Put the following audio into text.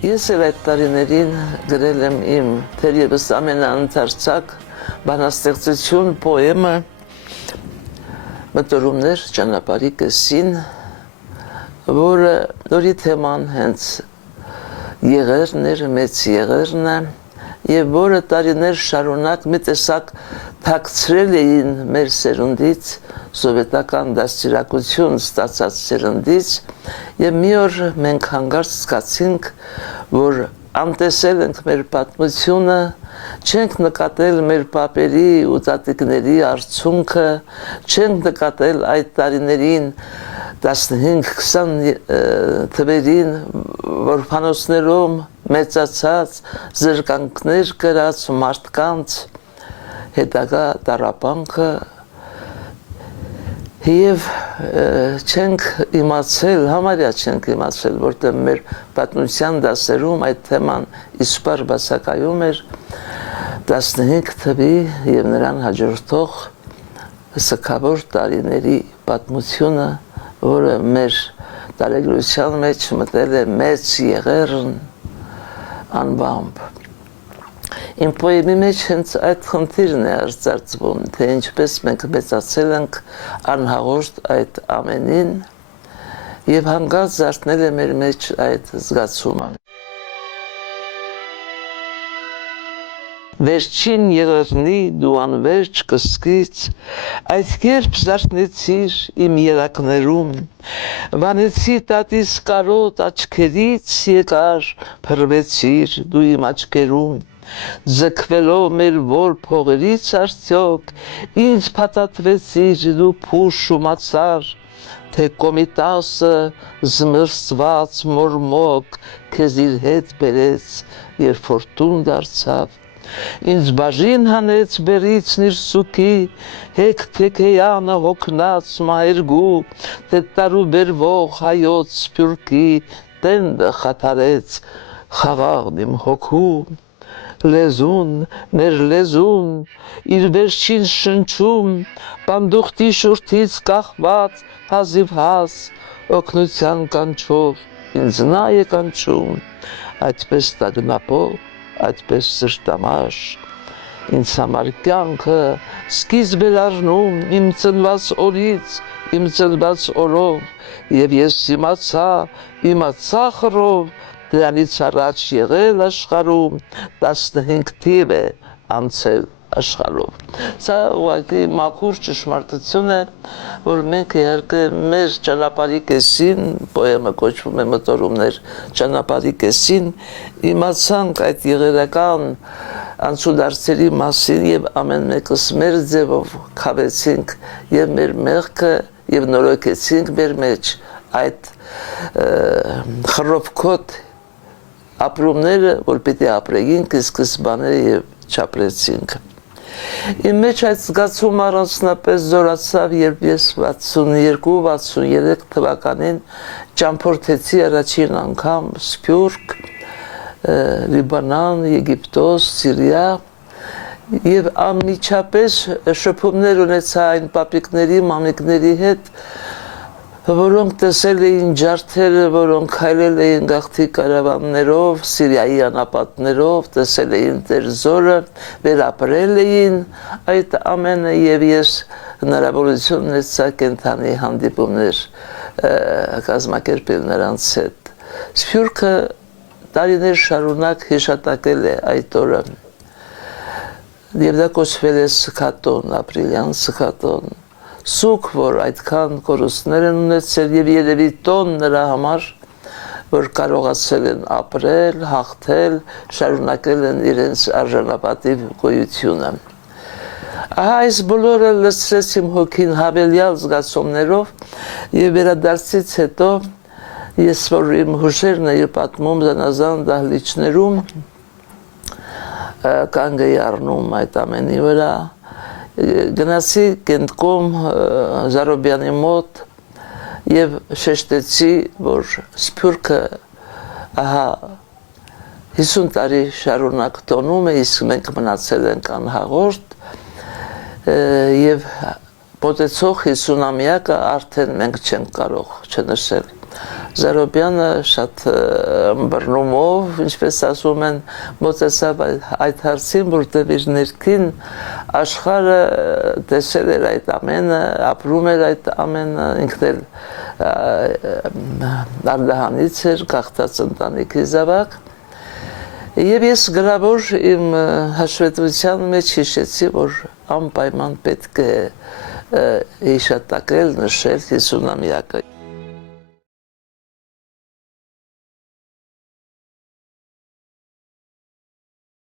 Ես էլ այդ տարիներին գրել եմ իմ թերևս ամենաընթերցակ բանաստեղծություն պոեմը «Մտորումներ ճանապարհի կեսին», որի թեման հենց եղերն էր, մեծ եղերն է, եւ որը տարիներ շարունակ մի տեսակ թաքցրել էին մեր սերունդից, սովետական դաստիարակություն ստացած սերունդից, եւ մի օր մենք հանգարց զգացինք, որ անտեսել ենք մեր պատմությունը, չենք նկատել մեր պապերի ու տատիկների արդյունքը, չենք նկատել այդ տարիներին 15-20 թվերին, որ փանոցներում մեծացած զրկանքներ կրած մարդկանց հետագա տառապանքը եւ չենք իմացել, համարյա չենք իմացել, որտեղ մեր պատմության դասերում այդ թեման իսպար բացակայում էր 15 թվի եւ նրան հաջորդող սքավոր տարիների պատմությունը, որը մեր տարեգրության մեջ մտել է մեծ եղերն անվամբ։ Իմ պոեմի մեջ հենց այդ խնդիրն է արծարծվում, թե ինչպես մենք մեծացել ենք անհաղորդ այդ ամենին եւ հանգած զարթնել է մեր մեջ այդ զգացումը։ Վերջին եղերնի դու անվերջ կսկից, այդ կերպ զարթնեցիր իմ երակներում, վանեցի տատիս կարոտ աչքերից եկար, փռվեցիր դու իմ աչքերում, ձգվելով մեր որ փողերից արդյոք, ինձ փաթաթվեցիր դու փուշ ու մացար, թե կոմիտասը զմրսված մորմոք քեզ իր հետ բերեց, երբ որ տուն դարձավ, ինձ բաժին հանեց բերից նիրսուքի, հեկ թեքեյանը հոգնած մահերգու, թե տարու բերվող հայոց սփյուռքի, տենդը խաթարեց խաղաղն իմ հոգու, լեզուն, ներ լեզուն, իր վերջին շնչում, պանդուխտի շուրթից կախված հազիվ հաս, օգնության կանչով ինձ նա է կանչում, այդպես տագնապով, այդպես սրտամաշ, ինձ համար կյանքը սկիզբ էր առնում իմ ծնված օրից, իմ ծնված օրով, եւ ես իմացա խռով, դրանից առաջ եղել աշխարհում 15 թիվ է անցել աշխարհով։ Սա ուղղակի մաքուր ճշմարտություն է, որ մենք իհարկե մեր ճանապարհի կեսին, պոեմը կոչվում է «Մտորումներ ճանապարհի կեսին», իմացանք այդ եղերական անցուդարձերի մասին եւ ամեն մեկս մեր ձևով քավեցինք եւ մեր մեղքը եւ նորոգեցինք մեր մեջ այդ խռովքոտ ապրումները, որ պիտի ապրեինք սկզբանե եւ չապրեցինք։ Իմ մեջ այդ զգացումը առանձնապես զորացավ, երբ ես 62-63 թվականին ճամփորդեցի առաջին անգամ Սփյուռք, Լիբանան, Եգիպտոս, Սիրիա եւ անմիջապես շփումներ ունեցա այն պապիկների, մամիկների հետ, որոնք տեսել էին ջարդերը, որոնք քայլել էին գաղթի կարավաններով, Սիրիայի անապատներով, տեսել էին Տեր զորը, վերապրել էին այդ ամենը եւ ես հնարավորություն ունեցա կենթանի հանդիպումներ կազմակերպել նրանց հետ։ Սփյուռքը տարիներ շարունակ հիշատակել է այդ օրը եւ դա կոչվել է Սքատոն, ապրիլյան Սքատոն, սուկ, որ այդքան կորուստներ են ունեցել եւ երևի տոն նրա համար, որ կարողացել են ապրել, հաղթել, շարունակել են իրենց արժանապատիվ գոյությունը։ Ահա այս բոլորը լցրեց իմ հոգին հավելյալ զգացումներով եւ վերադարձից հետո ես որ իմ հուշերն էի պատմում զանազան դահլիճներում կանգ էի առնում այդ ամենի վրա, գնացի Կենտկոմ Զարոբյանի մոտ եւ շեշտեցի, որ Սփյուռքը ահա 50 տարի շարունակ տոնում է, իսկ մենք մնացել ենք անհաղորդ եւ մոտեցող 50-ամյակը արդեն մենք չենք կարող չնշել։ Զարոբյանը շատ բռնումով, ինչպես ասում են, մոտեցավ այդ հարցին, որտեղ իր ներքին աշխարհը տեսել էր այդ ամենը, ապրում էր այդ ամենը, ինքն էլ Արդահանից էր, գաղթած ընտանիքի զավակ։ Եվ ես գրավոր իմ հաշվետվության մեջ հիշեցի, որ անպայման պետք է հիշատակել, նշել 50-ամյակը։